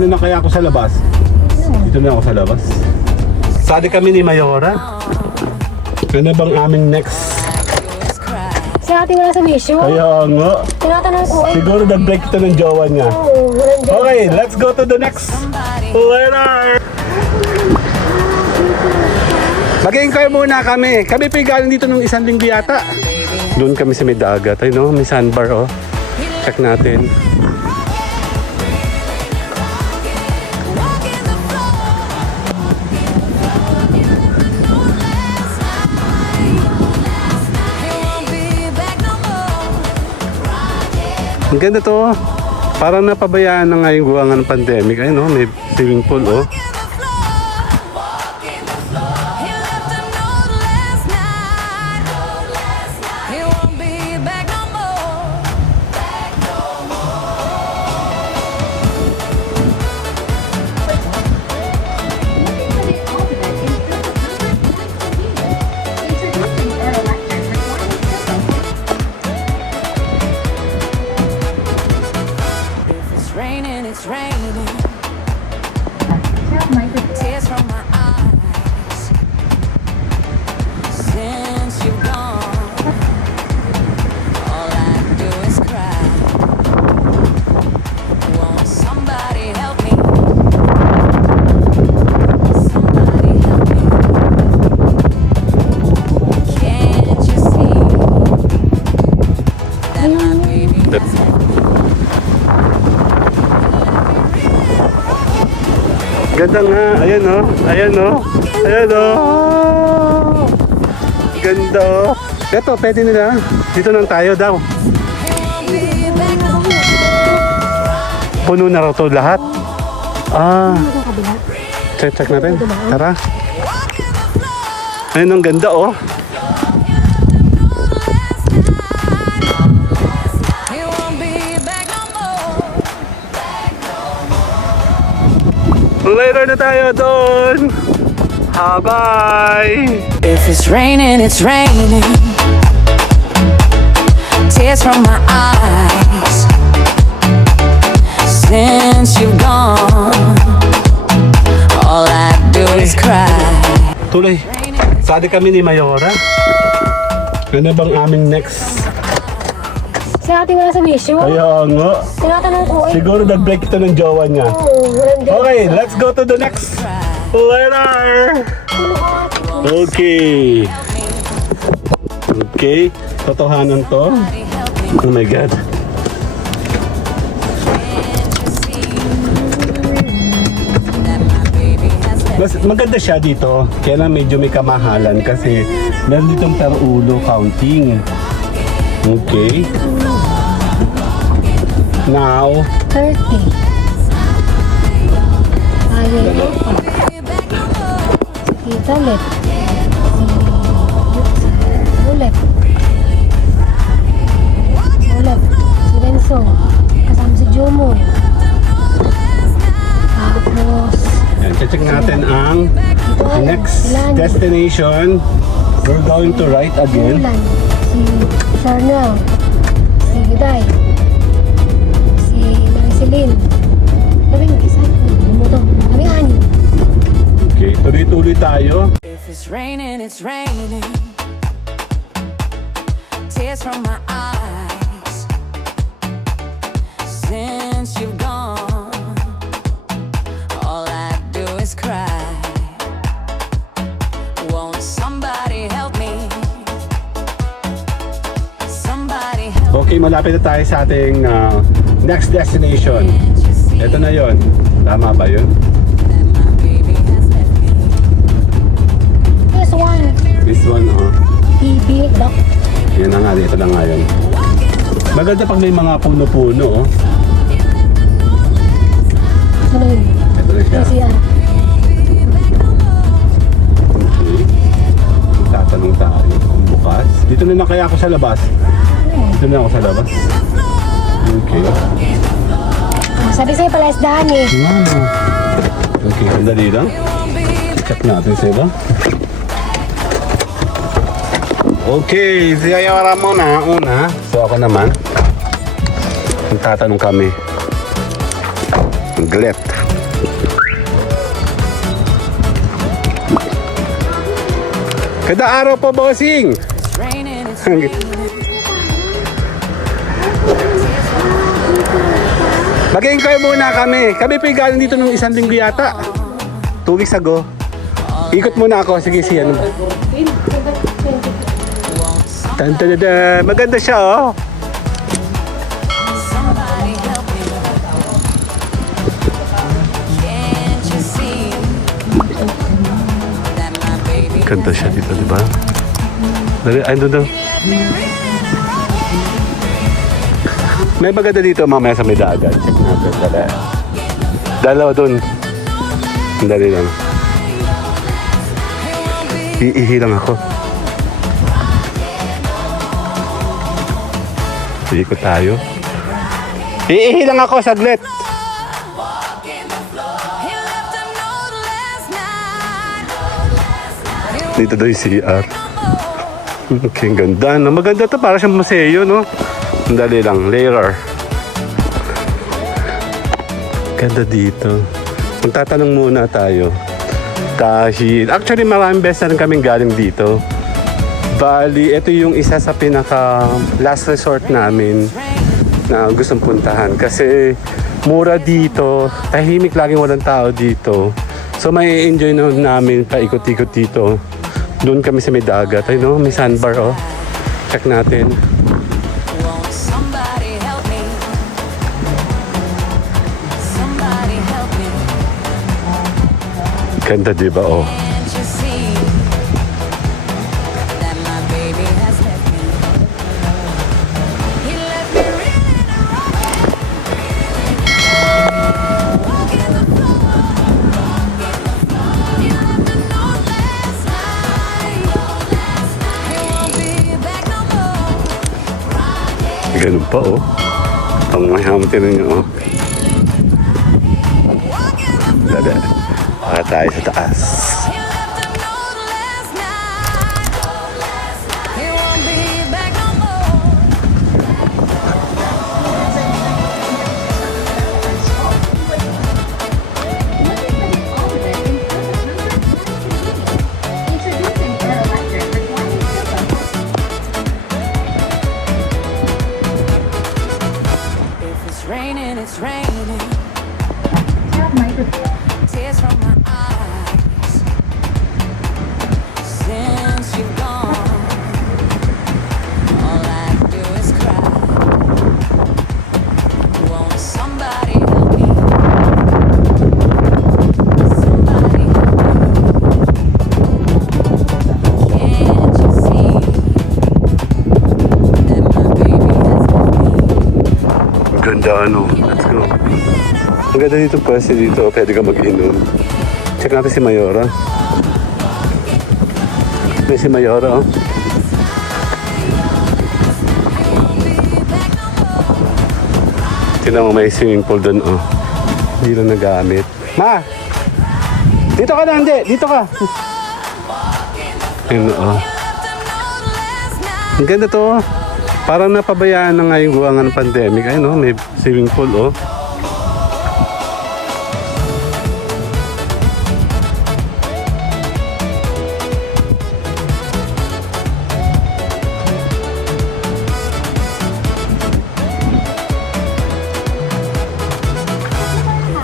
Ano na kaya ako sa labas? Dito na ako sa labas. Sali kami ni Mayora. Ano bang aming next? Si ate wala sa mission. Kaya nga. Tinatanong ko eh. Siguro nag-break ito ng jowa niya. Oo, walang dyan. Okay, let's go to the next. Later! Mag-enquire muna kami. Kami pa galing dito nung isang linggo yata. Doon kami sa may dagat. Ay no, may sandbar oh. Check natin. Ang ganda to. Parang napabayaan na nga yung guwangan ng pandemic. Ayun oh, may swimming pool oh. It's raining. Tears from my eyes. Since you've gone, all I do is cry. Won't somebody help me? Somebody help me. Can't you see that my baby has Ganda nga. Ayan oh. Ayan oh. Ayan oh. Ganda oh. Ito, pwede nila. Dito lang tayo daw. Puno na raw to lahat. Ah. Check natin. Tara. Ayun ang ganda oh. Later na tayo doon. Bye! If it's raining, it's raining. Tears from my eyes. Since you've gone, all I do is cry. Tuloy. Sali kami ni Mayora. Ano bang aming next? Si ate wala sa mission. Kaya nga. Tinatanong ko eh. Siguro nag-break ito ng jowa niya. Oo, walang dyan. Okay, let's go to the next. Later! Okay. Okay. Totohanan to. Oh my God. Mas maganda siya dito. Kaya lang medyo may kamahalan kasi meron ditong per ulo counting. Okay. Now, 30. Ayun pa. Kita ulit. Ulit. Ulit. Si Renzo. Kasama si Jomo. Tapos, yan, check natin ang next destination. We're going to right again. Ulan. Si Sarnel. Si Giday. Si Maricelin. Kaming isa. Bumutong. Kami ani. Okay, tuloy-tuloy tayo. If it's raining, it's raining. Tears from my eyes. Since you've gone, all I do is cry. Won't somebody help me? Somebody help Okay, malapit na tayo sa ating next destination. Ito na yon. Tama ba yun? This one. This one, BB Doc. yan na nga, dito na nga yun. Maganda pag may mga puno-puno, oh. Ano yun? Ito na siya. Kasi yan. Okay. Tatanong tayo kung bukas. Dito na kaya ako sa labas. Dito na ako sa labas. Okay. Sabi sa'yo pala isdahan eh. Wow. Okay, sandali lang. Check natin sila. Okay, si Ayora muna, una. So ako naman. Tatanong kami. Glet. Kada araw po, bossing. It's raining, it's raining. Mag-enjoy muna kami. Kami po galing dito nung 1 linggo yata. 2 weeks ago. Ikot muna ako. Sige, siya. Tan-tan-tan. Maganda siya, oh. Somebody help me. Can't you see that my baby Ganda siya dito, di ba? Dali, ay, doon daw. May maganda dito mamaya sa may dagat. Check natin. Dali. Dalawa doon. Dali lang. Iihi lang ako. Ikot tayo. Iihi lang ako, saglit. He left a note last night. Dito daw yung CR. Okay, ang ganda. No? Maganda to. Para siyang museo, no? Dali lang. Layer. Ganda dito. Magtatanong muna tayo. Dahil, actually, maraming beses na rin kaming galing dito. Bali, ito yung isa sa pinaka last resort namin na gustong puntahan. Kasi, mura dito. Tahimik, laging walang tao dito. So, may enjoy namin paikot-ikot dito. Doon kami sa may dagat. Ay, no? May sandbar, oh. Check natin. Won't somebody help me? Somebody help me. Ganda, di ba, oh? Can't you see that my baby has left me? He left me reeling and rolling. Walking the floor. He left a note last night. He won't be back no more. Ganun pa, oh. Ang mahamtin ninyo, oh. Dada. Para tayo sa taas. He left a note last night. He won't be back no more. If it's raining, it's raining. Tears from my eyes. Since you've gone, all I do is cry. Won't somebody help me? Somebody help me. Can't you see that my baby has left me? Ang ganda, ano. Let's go. Ang ganda dito pwede dito. Pwede ka mag-inom. Check natin si Mayora. May si Mayora, oh. Tignan mo, may swimming pool doon, oh. Hindi lang nagamit. Ma! Dito ka na, hindi. Dito ka. Ayun, oh. Ang ganda to, oh. Parang napabayaan na nga yung guwangan ng pandemic. Ayun, oh. May swimming pool, oh.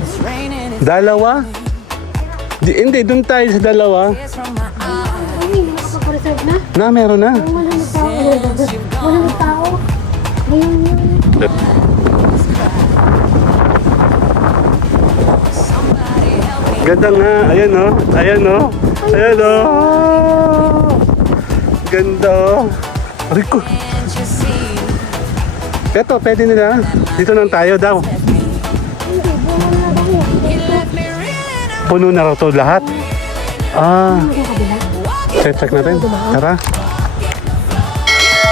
It's raining, it's Dalawa? Hindi, doon tayo sa dalawa. tears from my eyes. Ay, nakapag-reserve na. Na, meron na. Wala na tao. Wala na tao. Ayun, yun. Somebody help me. Ganda nga. Ayan, oh. Ayan, oh. Ayan, oh. Ganda, oh. Rico. Can't you see Eto, pwede nila. Dito lang tayo daw. Hindi, buwan na daw yun. he left me reeling and Puno na raw to lahat. Ah, Ano yung kabila? check natin. Tara.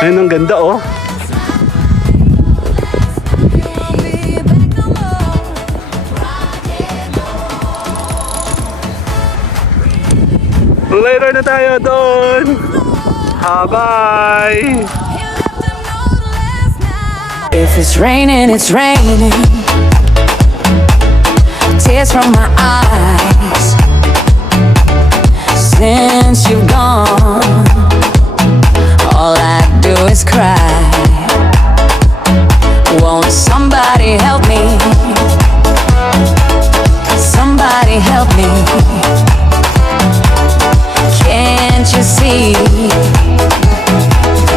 Ayun, ang ganda, oh. won't be back no more. Later na tayo doon. Bye. If it's raining, it's raining. tears from my eyes. Since you've gone, all I do is cry. Won't somebody help me? Somebody help me. Can't you see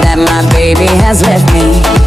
that my baby has left me?